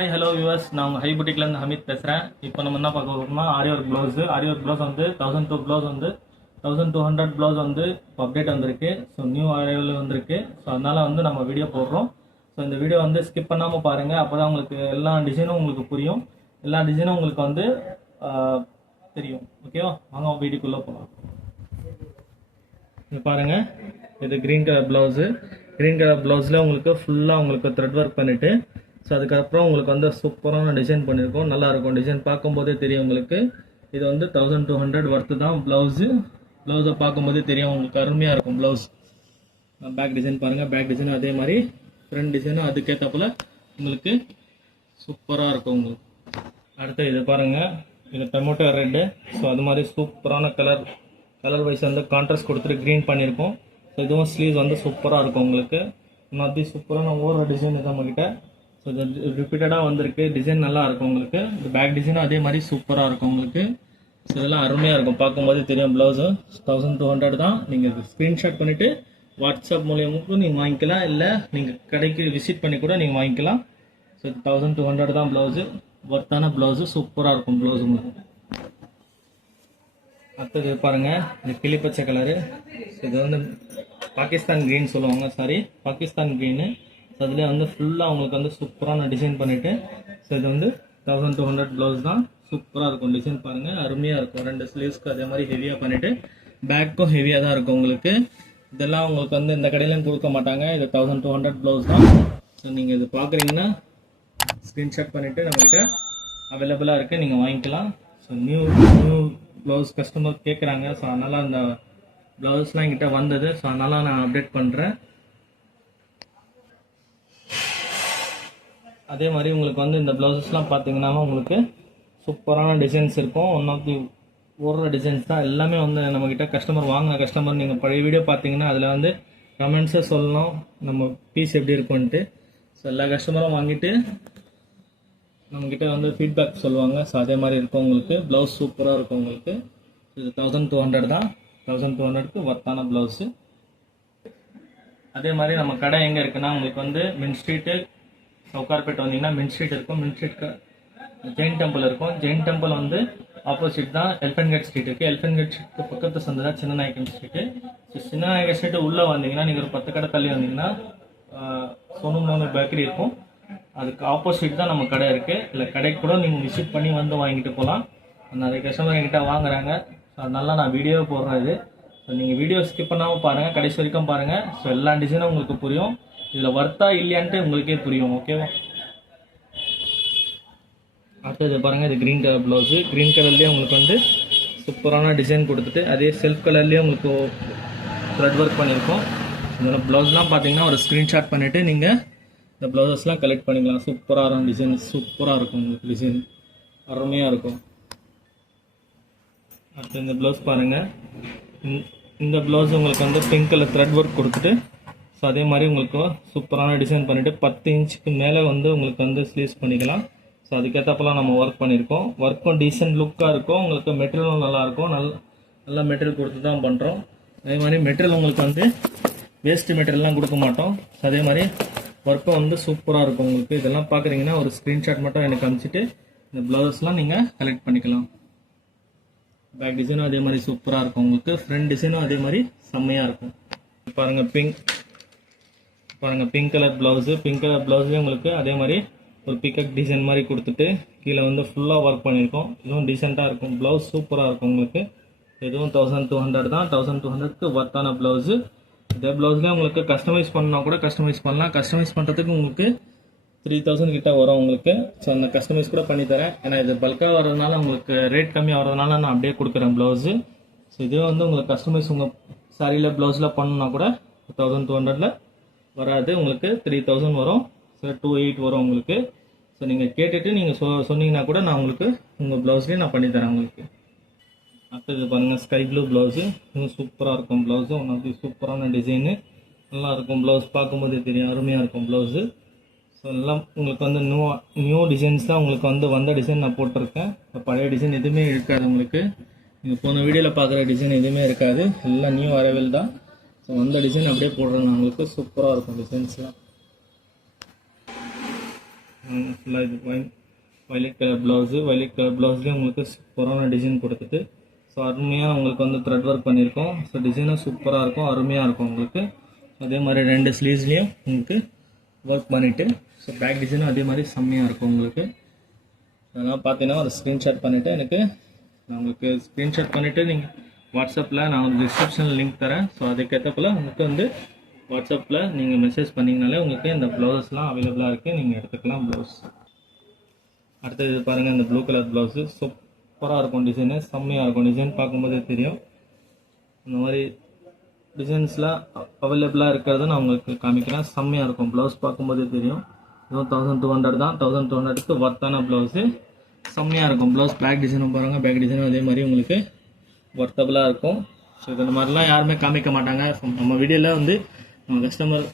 Hi hello viewers, நான் உங்கள் high புட்டிக்லேருந்து Hamid பேசுகிறேன். இப்போ நம்ம என்ன பார்க்க போகிறோம்னா ஆரி ஒர்க் ப்ளவுஸ் வந்து 1002 ப்ளவுஸ் வந்து 1200 ப்ளவுஸ் வந்து இப்போ அப்டேட் வந்திருக்கு. ஸோ நியூ அரைவல் வந்திருக்கு. ஸோ அதனால் வந்து நம்ம வீடியோ போடுறோம். ஸோ இந்த வீடியோ வந்து ஸ்கிப் பண்ணாமல் பாருங்கள். அப்போ தான் உங்களுக்கு எல்லா டிசைனும் உங்களுக்கு புரியும், எல்லா டிசைனும் உங்களுக்கு வந்து தெரியும். ஓகேவா? வாங்க வீடியோக்குள்ளே போகலாம். இது பாருங்கள், இது green colour blouse. Green colour ப்ளவுஸில் உங்களுக்கு ஃபுல்லாக உங்களுக்கு த்ரெட் ஒர்க் பண்ணிவிட்டு, ஸோ அதுக்கப்புறம் உங்களுக்கு வந்து சூப்பரான டிசைன் பண்ணியிருக்கோம். நல்லாயிருக்கும், டிசைன் பார்க்கும்போதே தெரியும் உங்களுக்கு. இது வந்து 1200 ஒர்த்து தான் ப்ளவுஸை பார்க்கும்போதே தெரியும் உங்களுக்கு, அருமையாக இருக்கும் ப்ளவுஸ். பேக் டிசைன் பாருங்கள், பேக் டிசைனும் அதே மாதிரி, ஃப்ரண்ட் டிசைனும் அதுக்கேற்றப்போல் உங்களுக்கு சூப்பராக இருக்கும் உங்களுக்கு. அடுத்து இது பாருங்கள், இது டொமேட்டோ ரெட்டு. ஸோ அது மாதிரி சூப்பரான கலர் வைஸ் வந்து கான்ட்ராஸ்ட் கொடுத்துட்டு க்ரீன் பண்ணியிருக்கோம். ஸோ இதுவும் ஸ்லீவ்ஸ் வந்து சூப்பராக இருக்கும் உங்களுக்கு. மற்ற சூப்பரான ஒவ்வொரு டிசைன் இது நம்மக்கிட்ட. ஸோ இது ரிப்பீட்டடாக வந்திருக்கு, டிசைன் நல்லா இருக்கும் உங்களுக்கு. இந்த பேக் டிசைனும் அதே மாதிரி சூப்பராக இருக்கும் உங்களுக்கு. ஸோ இதெல்லாம் அருமையாக இருக்கும், பார்க்கும்போது தெரியும். ப்ளவுஸு 1200 தான். நீங்கள் ஸ்க்ரீன்ஷாட் பண்ணிவிட்டு வாட்ஸ்அப் மூலியமுக்கும் நீங்கள் வாங்கிக்கலாம், இல்லை நீங்கள் கடைக்கு விசிட் பண்ணி கூட நீங்கள் வாங்கிக்கலாம். ஸோ 1200 தான் ப்ளவுஸு. ஒர்த்தான ப்ளவுஸு, சூப்பராக இருக்கும் ப்ளவுஸ் உங்களுக்கு. அடுத்தது பாருங்கள், இது கிளிப்பச்சை கலரு. இது வந்து பாகிஸ்தான் க்ரீன் சொல்லுவாங்க, பாகிஸ்தான் க்ரீனு. ஸோ அதில் வந்து ஃபுல்லாக உங்களுக்கு வந்து சூப்பரான டிசைன் பண்ணிவிட்டு, ஸோ இது வந்து 1200 ப்ளவுஸ் தான். சூப்பராக இருக்கும் டிசைன் பாருங்கள், அருமையாக இருக்கும். 2 ஸ்லீவ்ஸ்க்கு அதே மாதிரி ஹெவியாக பண்ணிவிட்டு, பேக்கும் ஹெவியாக தான் இருக்கும் உங்களுக்கு. இதெல்லாம் உங்களுக்கு வந்து இந்த கடையிலையும் கொடுக்க மாட்டாங்க. இது 1200 ப்ளவுஸ் தான். ஸோ நீங்கள் இது பார்க்குறீங்கன்னா ஸ்க்ரீன்ஷாட் பண்ணிவிட்டு நம்மகிட்ட அவைலபிளாக இருக்குது, நீங்கள் வாங்கிக்கலாம். ஸோ நியூ ப்ளவுஸ் கஸ்டமர் கேட்குறாங்க. ஸோ அதனால் அந்த ப்ளவுஸ்லாம் என்கிட்ட வந்தது. ஸோ அதனால் நான் அப்டேட் பண்ணுறேன். அதே மாதிரி உங்களுக்கு வந்து இந்த ப்ளவுஸஸ்லாம் பார்த்தீங்கன்னா உங்களுக்கு சூப்பரான டிசைன்ஸ் இருக்கும். ஒன் ஆஃப் தி ஓடுற டிசைன்ஸ் தான் எல்லாமே வந்து நம்மக்கிட்ட வாங்கின கஸ்டமர் நீங்கள் பழைய வீடியோ பார்த்தீங்கன்னா அதில் வந்து கமெண்ட்ஸை சொல்லணும் நம்ம பீஸ் எப்படி இருக்குன்ட்டு. ஸோ எல்லா கஸ்டமரும் வாங்கிட்டு நம்மக்கிட்ட வந்து ஃபீட்பேக் சொல்லுவாங்க. ஸோ அதே மாதிரி இருக்கும் உங்களுக்கு. ப்ளவுஸ் சூப்பராக இருக்கும் உங்களுக்கு. இது 1200 தான். 1200க்கு ஒர்த்தான ப்ளவுஸு. அதே மாதிரி நம்ம கடை எங்கே இருக்குன்னா உங்களுக்கு வந்து மின் ஸ்ட்ரீட்டு, சவுகார்பேட்டை வந்தீங்கன்னா மின் ஸ்ட்ரீட் இருக்கும். மின் ஸ்ட்ரீட்க்கு ஜெயின் டெம்பிள் இருக்கும். ஜெயின் டெம்பிள் வந்து ஆப்போசிட் தான் எலிஃபென்ட் கேட் ஸ்ட்ரீட் இருக்குது. எலிஃபென்ட் கேட் ஸ்ட்ரீட் பக்கத்து சந்தை தான் சின்னநாயக்கன் ஸ்ட்ரீட்டு. ஸோ சின்னநாயக்கன் ஸ்ட்ரீட்டு உள்ளே வந்தீங்கன்னா நீங்கள் ஒரு 10 கடை தள்ளி வந்தீங்கன்னா சோனு பேக்கரி இருக்கும். அதுக்கு ஆப்போசிட் தான் நம்ம கடை இருக்குது. இல்லை கடைக்கு கூட நீங்கள் விசிட் பண்ணி வந்து வாங்கிட்டு போகலாம். நிறைய கஸ்டமர் என்கிட்ட வாங்குறாங்க. ஸோ அதனால நான் வீடியோவை போடுறேன் இது. ஸோ நீங்கள் வீடியோ ஸ்கிப் பண்ணாமல் பாருங்கள், கடைசி வரைக்கும் பாருங்கள். ஸோ எல்லா டிசைனும் உங்களுக்கு புரியும். இதில் வர்த்தா இல்லையான்ட்டு உங்களுக்கே புரியும். ஓகேவா? அடுத்தது பாருங்கள், இது க்ரீன் கலர் ப்ளவுஸு. க்ரீன் கலர்லேயே உங்களுக்கு வந்து சூப்பரான டிசைன் கொடுத்துட்டு அதே செல்ஃப் கலர்லேயே உங்களுக்கு த்ரெட் ஒர்க் பண்ணியிருக்கோம். இதில் ப்ளவுஸ்லாம் பார்த்தீங்கன்னா ஒரு ஸ்க்ரீன்ஷாட் பண்ணிவிட்டு நீங்கள் இந்த ப்ளவுஸஸ்லாம் கலெக்ட் பண்ணிக்கலாம். சூப்பராக இருக்கும் டிசைன், சூப்பராக இருக்கும் உங்களுக்கு. டிசைன் அருமையாக இருக்கும். அடுத்து இந்த ப்ளவுஸ் பாருங்கள். இந்த ப்ளவுஸ் உங்களுக்கு வந்து பிங்க் கலர் த்ரெட் ஒர்க் கொடுத்துட்டு, ஸோ அதே மாதிரி உங்களுக்கு சூப்பரான டிசைன் பண்ணிவிட்டு 10 இன்ச்சுக்கு மேலே வந்து உங்களுக்கு வந்து ஸ்லீவ்ஸ் பண்ணிக்கலாம். ஸோ அதுக்கேற்றப்பெல்லாம் நம்ம ஒர்க் பண்ணியிருக்கோம். ஒர்க்கும் டீசென்ட் லுக்காக இருக்கும் உங்களுக்கு. மெட்டீரியலும் நல்லாயிருக்கும். நல்ல மெட்டீரியல் கொடுத்து தான் பண்ணுறோம். அதே மாதிரி மெட்டீரியல் உங்களுக்கு வந்து வேஸ்ட்டு மெட்டீரியல்லாம் கொடுக்க மாட்டோம். ஸோ அதே மாதிரி ஒர்க்கும் வந்து சூப்பராக இருக்கும் உங்களுக்கு. இதெல்லாம் பார்க்குறீங்கன்னா ஒரு ஸ்க்ரீன்ஷாட் மட்டும் எனக்கு அனுப்பிச்சிட்டு இந்த ப்ளவுஸ்லாம் நீங்கள் கலெக்ட் பண்ணிக்கலாம். பேக் டிசைனும் அதே மாதிரி சூப்பராக இருக்கும் உங்களுக்கு. ஃப்ரண்ட் டிசைனும் அதே மாதிரி செம்மையாக இருக்கும். பாருங்கள் pink colour blouse. Pink colour ப்ளவுஸ்லேயே உங்களுக்கு அதே மாதிரி ஒரு பிக்கக் டிசைன் மாதிரி கொடுத்துட்டு கீழே வந்து ஃபுல்லாக ஒர்க் பண்ணியிருக்கோம். இதுவும் டீசெண்டாக இருக்கும். ப்ளவுஸ் சூப்பராக இருக்கும் உங்களுக்கு. இதுவும் 1200 தான். 1200க்கு ஒர்த்தான ப்ளவுஸு. இதே ப்ளவுஸ்லேயே உங்களுக்கு கஸ்டமைஸ் பண்ணால் கூட கஸ்டமைஸ் பண்ணலாம். கஸ்டமைஸ் பண்ணுறதுக்கு உங்களுக்கு 3000 கிட்ட வரும் உங்களுக்கு. ஸோ அந்த கஸ்டமைஸ் கூட பண்ணித்தரேன். ஏன்னா இது பல்காக வர்றதுனால உங்களுக்கு ரேட் கம்மி ஆகிறதுனால நான் அப்படியே கொடுக்குறேன் ப்ளவுஸு. ஸோ இதுவே வந்து உங்களுக்கு கஸ்டமைஸ் உங்கள் சாரியில் ப்ளவுஸில் பண்ணணுன்னா கூட 1200 வராது உங்களுக்கு, 3000 வரும். ஸோ 2800 வரும் உங்களுக்கு. ஸோ நீங்கள் கேட்டுட்டு நீங்கள் சொன்னீங்கன்னா கூட நான் உங்களுக்கு உங்கள் ப்ளவுஸ்லேயே நான் பண்ணித்தரேன் உங்களுக்கு. அடுத்தது பாருங்கள், ஸ்கை ப்ளூ ப்ளவுஸு. இன்னும் சூப்பராக இருக்கும் ப்ளவுஸு. ஒன் ஆஃப் தி சூப்பரான டிசைனு. நல்லாயிருக்கும் ப்ளவுஸ், பார்க்கும்போது தெரியும், அருமையாக இருக்கும் ப்ளவுஸு. ஸோ எல்லாம் உங்களுக்கு வந்து நியூ டிசைன்ஸ் தான் உங்களுக்கு வந்து வந்த டிசைன் நான் போட்டிருக்கேன். பழைய டிசைன் எதுவுமே இருக்காது உங்களுக்கு. நீங்கள் போன வீடியோவில் பார்க்குற டிசைன் எதுவுமே இருக்காது. எல்லாம் நியூ அரைவல் தான். ஸோ வந்த டிசைன் அப்படியே போடுறேன் நான் உங்களுக்கு. சூப்பராக இருக்கும் டிசைன்ஸ்லாம். ஃபுல்லாக இது violet colour blouse. Violet colour ப்ளவுஸ்லேயே உங்களுக்கு சூப்பரான டிசைன் கொடுத்துட்டு ஸோ அருமையாக உங்களுக்கு வந்து த்ரெட் ஒர்க் பண்ணியிருக்கோம். ஸோ டிசைனும் சூப்பராக இருக்கும், அருமையாக இருக்கும் உங்களுக்கு. அதே மாதிரி 2 ஸ்லீவ்ஸ்லேயும் உங்களுக்கு ஒர்க் பண்ணிவிட்டு ஸோ பேக் டிசைனும் அதே மாதிரி செம்மையாக இருக்கும் உங்களுக்கு. அதெல்லாம் பார்த்தீங்கன்னா ஒரு ஸ்க்ரீன்ஷாட் பண்ணிவிட்டு எனக்கு நான் உங்களுக்கு ஸ்க்ரீன்ஷாட் பண்ணிவிட்டு நீங்கள் வாட்ஸ்அப்பில் நான் உங்களுக்கு டிஸ்கிரிப்ஷனில் லிங்க் தரேன். ஸோ அதுக்கேற்றப்போல் உங்களுக்கு வந்து வாட்ஸ்அப்பில் நீங்கள் மெசேஜ் பண்ணிங்கனாலே உங்களுக்கு இந்த ப்ளவுஸ்லாம் அவைலபிளாக இருக்குது, நீங்கள் எடுத்துக்கலாம் ப்ளவுஸ். அடுத்தது இது பாருங்கள், இந்த ப்ளூ கலர் ப்ளவுஸு சூப்பராக இருக்கும் டிசைனு, செம்மையாக இருக்கும். டிசைன் பார்க்கும்போதே தெரியும். இந்த மாதிரி டிசைன்ஸ்லாம் அவைலபிளாக இருக்கிறத நான் உங்களுக்கு காமிக்கிறேன். செம்மையாக இருக்கும், ப்ளவுஸ் பார்க்கும்போதே தெரியும். இதுவும் 1200 தான். 1200க்கு ஒர்த்தான ப்ளவுஸு, செம்மையாக இருக்கும். ப்ளவுஸ் பேக் டிசைனும் பாருங்கள், பேக் டிசைனும் அதே மாதிரி உங்களுக்கு ஒர்த்தபுளாக இருக்கும். ஸோ இந்த மாதிரிலாம் யாருமே காமிக்க மாட்டாங்க. நம்ம வீடியோவில் வந்து நம்ம கஸ்டமர்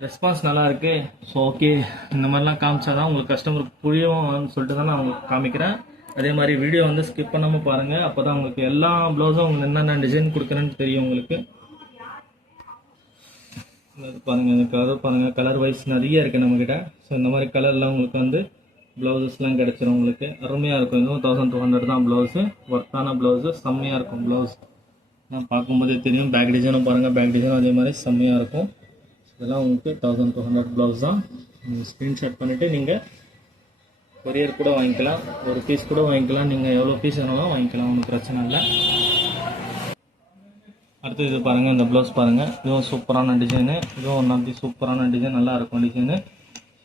ரெஸ்பான்ஸ் நல்லா இருக்கு, ஸோ ஓகே இந்த மாதிரிலாம் காமிச்சா தான் உங்களுக்கு கஸ்டமருக்கு புரியும்னு சொல்லிட்டு தான் நான் உங்களுக்கு காமிக்கிறேன். அதே மாதிரி வீடியோ வந்து ஸ்கிப் பண்ணாமல் பாருங்கள், அப்போ தான் உங்களுக்கு எல்லா ப்ளவுஸும் உங்களுக்கு என்னென்ன டிசைன் கொடுக்குறேன்னு தெரியும் உங்களுக்கு. பாருங்கள், இந்த கலர் பாருங்கள், கலர் வைஸ் நிறைய இருக்குது நம்மக்கிட்ட. ஸோ இந்த மாதிரி கலரில் உங்களுக்கு வந்து ப்ளவுசஸ்லாம் கிடச்சிரும் உங்களுக்கு, அருமையாக இருக்கும். இதுவும் 1200 தான் ப்ளவுஸு, ஒர்த்தான ப்ளவுஸு, செம்மையாக இருக்கும் ப்ளவுஸ். நான் பார்க்கும்போதே தெரியும். பேக் டிசைனும் பாருங்கள், பேக் டிசைனும் அதே மாதிரி செம்மையாக இருக்கும். இதெல்லாம் உங்களுக்கு 1200 ப்ளவுஸ் தான். ஸ்க்ரீன்ஷாட் பண்ணிவிட்டு நீங்கள் கொரியர் கூட வாங்கிக்கலாம், ஒரு பீஸ் கூட வாங்கிக்கலாம். நீங்கள் எவ்வளோ பீஸ் வேணாலும் வாங்கிக்கலாம், ஒன்றும் பிரச்சனை இல்லை. அடுத்து இது பாருங்கள், இந்த ப்ளவுஸ் பாருங்கள், இதுவும் சூப்பரான டிசைனு. இதுவும் ஒன் ஆஃப் தி சூப்பரான டிசைன், நல்லா இருக்கும் டிசைனு.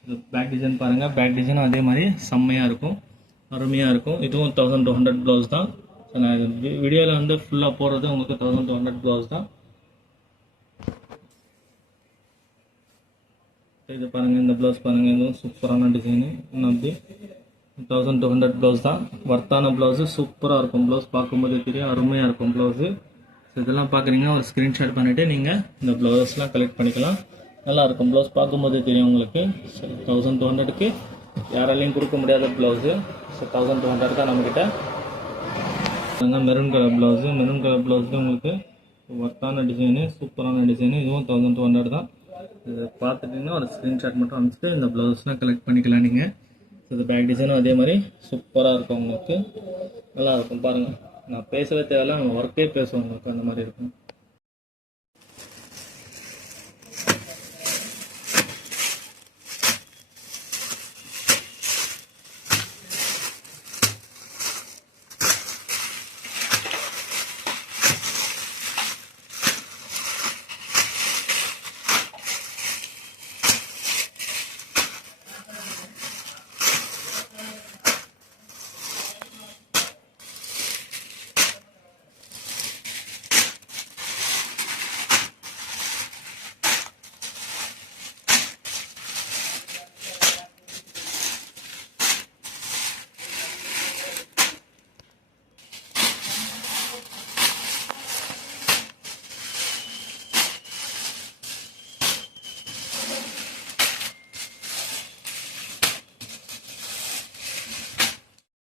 இது பேக் டிசைன் பாருங்கள், பேக் டிசைனும் அதே மாதிரி செம்மையாக இருக்கும், அருமையாக இருக்கும். இதுவும் 1200 ப்ளவுஸ் தான். ஸோ நான் வீடியோவில் வந்து ஃபுல்லாக போடுறது உங்களுக்கு 1200 ப்ளவுஸ் தான். இது பாருங்கள், இந்த ப்ளவுஸ் பாருங்கள், இதுவும் சூப்பரான design. One of the 1200 blouse தான். ஒர்த்தான ப்ளவுஸு, சூப்பராக இருக்கும். ப்ளவுஸ் பார்க்கும்போது தெரியும், அருமையாக இருக்கும் ப்ளவுஸு. ஸோ இதெல்லாம் பார்க்குறீங்கன்னா ஒரு ஸ்க்ரீன்ஷாட் பண்ணிவிட்டு நீங்கள் இந்த ப்ளவுஸ்லாம் கலெக்ட் பண்ணிக்கலாம். நல்லாயிருக்கும், ப்ளவுஸ் பார்க்கும்போது தெரியும் உங்களுக்கு. ஸோ 1200க்கு யாராலையும் கொடுக்க முடியாத ப்ளவுஸு. ஸோ 1200 தான் நம்மக்கிட்ட. Maroon colour blouse, maroon colour blouse உங்களுக்கு ஒர்த்தான டிசைனு, சூப்பரான டிசைனு. இதுவும் 1200 தான். இதை பார்த்துட்டிங்கன்னா ஒரு ஸ்க்ரீன்ஷாட் மட்டும் அனுப்பிச்சிட்டு இந்த ப்ளவுஸ்லாம் கலெக்ட் பண்ணிக்கலாம் நீங்கள். ஸோ இந்த பேக் டிசைனும் அதே மாதிரி சூப்பராக இருக்கும் உங்களுக்கு, நல்லாயிருக்கும். பாருங்கள், நான் பேசவே தேவையில்ல, நம்ம ஒர்க்கே பேசுவோம் உங்களுக்கு, அந்த மாதிரி இருக்கும்.